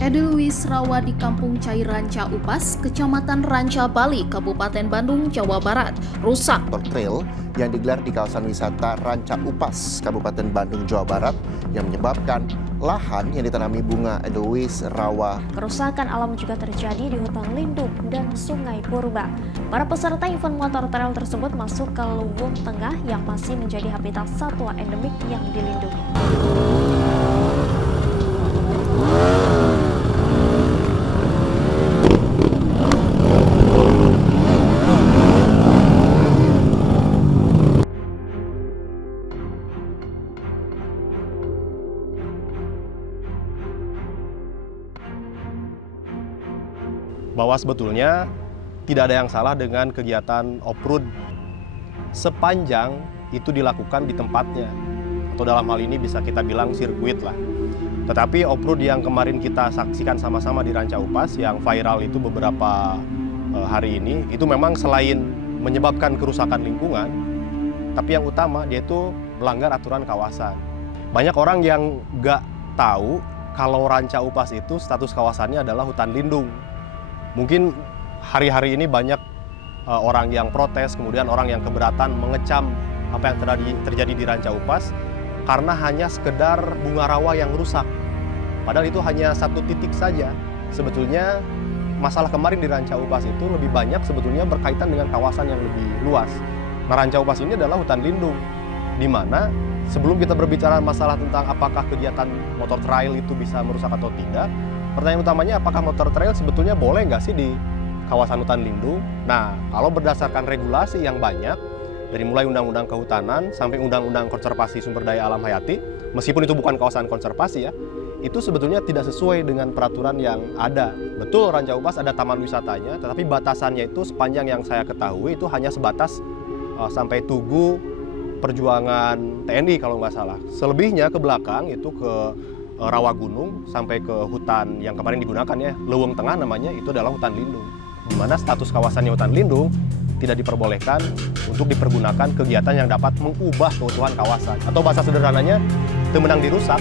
Edelweiss rawa di Kampung Cai Ranca Upas, Kecamatan Ranca Bali, Kabupaten Bandung, Jawa Barat, rusak. Trail yang digelar di kawasan wisata Ranca Upas, Kabupaten Bandung, Jawa Barat, yang menyebabkan lahan yang ditanami bunga Edelweiss rawa. Kerusakan alam juga terjadi di hutan lindung dan Sungai Purba. Para peserta event motor trail tersebut masuk ke Luwung Tengah yang masih menjadi habitat satwa endemik yang dilindungi. Bahwa sebetulnya tidak ada yang salah dengan kegiatan off-road sepanjang itu dilakukan di tempatnya, atau dalam hal ini bisa kita bilang sirkuit lah. Tetapi off-road yang kemarin kita saksikan sama-sama di Ranca Upas yang viral itu beberapa hari ini, itu memang selain menyebabkan kerusakan lingkungan, tapi yang utama dia itu melanggar aturan kawasan. Banyak orang yang nggak tahu kalau Ranca Upas itu status kawasannya adalah hutan lindung. Mungkin hari-hari ini banyak orang yang protes, kemudian orang yang keberatan mengecam apa yang terjadi di Ranca Upas karena hanya sekedar bunga rawa yang rusak. Padahal itu hanya satu titik saja. Sebetulnya masalah kemarin di Ranca Upas itu lebih banyak sebetulnya berkaitan dengan kawasan yang lebih luas. Nah, Ranca Upas ini adalah hutan lindung, di mana sebelum kita berbicara masalah tentang apakah kegiatan motor trail itu bisa merusak atau tidak, pertanyaan utamanya apakah motor trail sebetulnya boleh nggak sih di kawasan hutan lindung? Nah, kalau berdasarkan regulasi yang banyak, dari mulai Undang-Undang Kehutanan sampai Undang-Undang Konservasi Sumber Daya Alam Hayati, meskipun itu bukan kawasan konservasi ya, itu sebetulnya tidak sesuai dengan peraturan yang ada. Betul, Ranca Upas ada taman wisatanya, tetapi batasannya itu sepanjang yang saya ketahui itu hanya sebatas sampai Tugu Perjuangan TNI kalau nggak salah. Selebihnya ke belakang itu ke Rawa Gunung sampai ke hutan yang kemarin digunakan ya, Luwung Tengah namanya, itu adalah hutan lindung. Di mana status kawasannya hutan lindung tidak diperbolehkan untuk dipergunakan kegiatan yang dapat mengubah keutuhan kawasan. Atau bahasa sederhananya, temenang dirusak.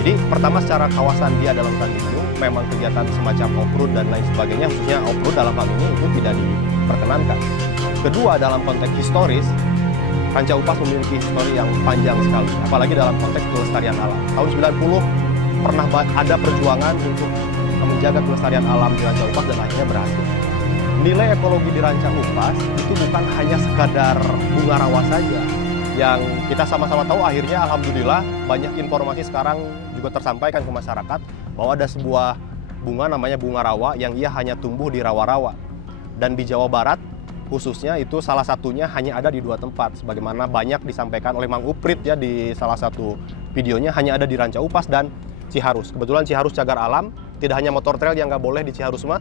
Jadi pertama secara kawasan dia adalah hutan lindung, memang kegiatan semacam off-road dan lain sebagainya, khususnya off-road dalam hal ini itu tidak diperkenankan. Kedua, dalam konteks historis, Ranca Upas memiliki histori yang panjang sekali, apalagi dalam konteks pelestarian alam. Tahun 90 pernah ada perjuangan untuk menjaga pelestarian alam di Ranca Upas dan akhirnya berhasil. Nilai ekologi di Ranca Upas itu bukan hanya sekadar bunga rawa saja. Yang kita sama-sama tahu akhirnya alhamdulillah banyak informasi sekarang juga tersampaikan ke masyarakat bahwa ada sebuah bunga namanya bunga rawa yang ia hanya tumbuh di rawa-rawa. Dan di Jawa Barat khususnya itu salah satunya hanya ada di 2 tempat, sebagaimana banyak disampaikan oleh Mang Uprit ya di salah satu videonya, hanya ada di Ranca Upas dan Ciharus. Kebetulan Ciharus cagar alam, tidak hanya motor trail yang nggak boleh di Ciharus mah,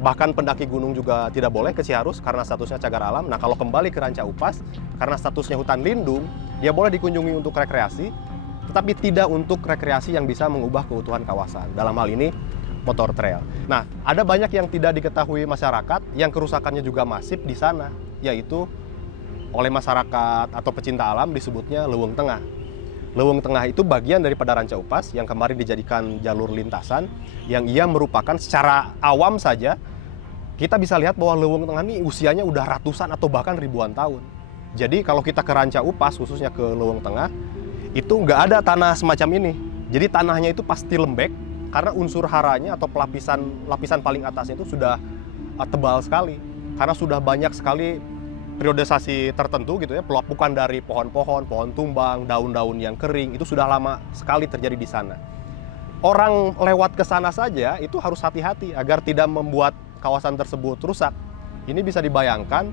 bahkan pendaki gunung juga tidak boleh ke Ciharus karena statusnya cagar alam. Nah, kalau kembali ke Ranca Upas, karena statusnya hutan lindung, dia boleh dikunjungi untuk rekreasi, tetapi tidak untuk rekreasi yang bisa mengubah keutuhan kawasan. Dalam hal ini motor trail. Nah, ada banyak yang tidak diketahui masyarakat yang kerusakannya juga masif di sana, yaitu oleh masyarakat atau pecinta alam disebutnya Luwung Tengah. Luwung Tengah itu bagian daripada Ranca Upas yang kemarin dijadikan jalur lintasan yang ia merupakan secara awam saja kita bisa lihat bahwa Luwung Tengah ini usianya udah ratusan atau bahkan ribuan tahun. Jadi kalau kita ke Ranca Upas khususnya ke Luwung Tengah itu nggak ada tanah semacam ini. Jadi tanahnya itu pasti lembek karena unsur haranya atau lapisan paling atasnya itu sudah tebal sekali karena sudah banyak sekali periodisasi tertentu gitu ya, pelapukan dari pohon-pohon, pohon tumbang, daun-daun yang kering, itu sudah lama sekali terjadi di sana. Orang lewat ke sana saja itu harus hati-hati agar tidak membuat kawasan tersebut rusak. Ini bisa dibayangkan,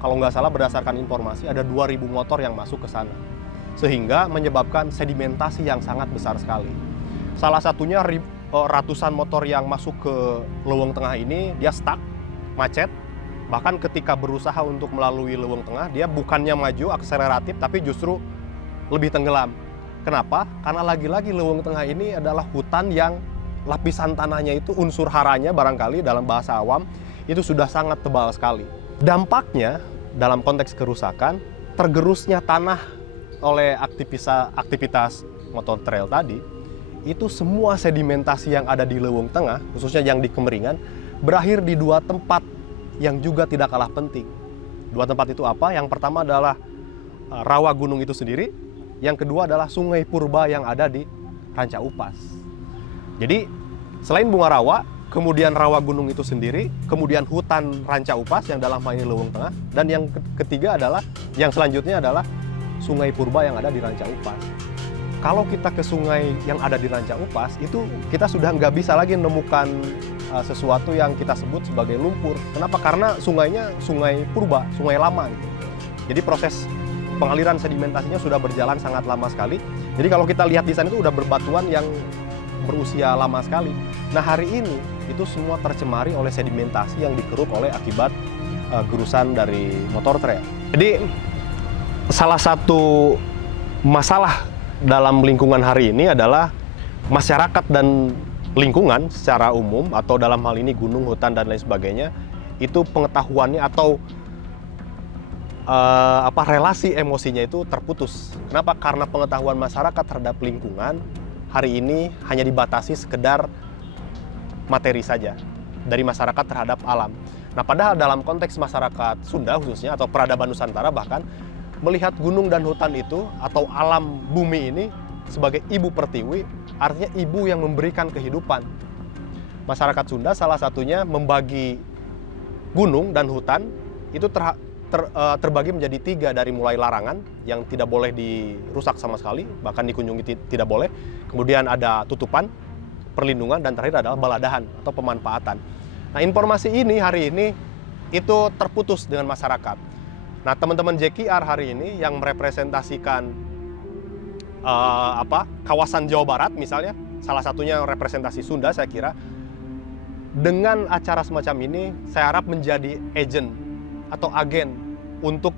kalau nggak salah berdasarkan informasi ada 2.000 motor yang masuk ke sana. Sehingga menyebabkan sedimentasi yang sangat besar sekali. Salah satunya ratusan motor yang masuk ke Luwung Tengah ini, dia stuck, macet. Bahkan ketika berusaha untuk melalui Luwung Tengah, dia bukannya maju akseleratif, tapi justru lebih tenggelam. Kenapa? Karena lagi-lagi Luwung Tengah ini adalah hutan yang lapisan tanahnya itu unsur haranya barangkali dalam bahasa awam, itu sudah sangat tebal sekali. Dampaknya dalam konteks kerusakan, tergerusnya tanah oleh aktivitas motor trail tadi, itu semua sedimentasi yang ada di Leuweung Tengah, khususnya yang di Kemeringan, berakhir di dua tempat yang juga tidak kalah penting. Dua tempat itu apa? Yang pertama adalah rawa gunung itu sendiri, yang kedua adalah Sungai Purba yang ada di Ranca Upas. Jadi selain bunga rawa, kemudian rawa gunung itu sendiri, kemudian hutan Ranca Upas yang dalam hal ini Leuweung Tengah, dan yang ketiga adalah, yang selanjutnya adalah Sungai Purba yang ada di Ranca Upas. Kalau kita ke sungai yang ada di Ranca Upas, itu kita sudah nggak bisa lagi menemukan sesuatu yang kita sebut sebagai lumpur. Kenapa? Karena sungainya sungai purba, sungai lama. Jadi proses pengaliran sedimentasinya sudah berjalan sangat lama sekali. Jadi kalau kita lihat di sana itu udah berbatuan yang berusia lama sekali. Nah hari ini itu semua tercemari oleh sedimentasi yang dikeruk oleh akibat gerusan dari motor trail. Jadi salah satu masalah dalam lingkungan hari ini adalah masyarakat dan lingkungan secara umum, atau dalam hal ini gunung, hutan, dan lain sebagainya, itu pengetahuannya atau relasi emosinya itu terputus. Kenapa? Karena pengetahuan masyarakat terhadap lingkungan hari ini hanya dibatasi sekedar materi saja dari masyarakat terhadap alam. Nah, padahal dalam konteks masyarakat Sunda khususnya, atau peradaban Nusantara bahkan, melihat gunung dan hutan itu atau alam bumi ini sebagai ibu pertiwi, artinya ibu yang memberikan kehidupan. Masyarakat Sunda salah satunya membagi gunung dan hutan itu terbagi menjadi 3, dari mulai larangan yang tidak boleh dirusak sama sekali, bahkan dikunjungi tidak boleh. Kemudian ada tutupan, perlindungan, dan terakhir adalah baladahan atau pemanfaatan. Nah, informasi ini hari ini itu terputus dengan masyarakat. Nah, teman-teman JKR hari ini yang merepresentasikan kawasan Jawa Barat misalnya, salah satunya representasi Sunda, saya kira dengan acara semacam ini saya harap menjadi agent atau agen untuk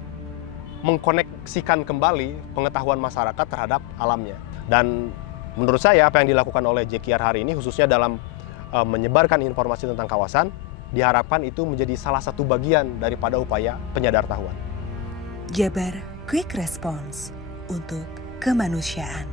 mengkoneksikan kembali pengetahuan masyarakat terhadap alamnya. Dan menurut saya apa yang dilakukan oleh JKR hari ini, khususnya dalam menyebarkan informasi tentang kawasan, diharapkan itu menjadi salah satu bagian daripada upaya penyadartahuan. Jabar Quick Response untuk kemanusiaan.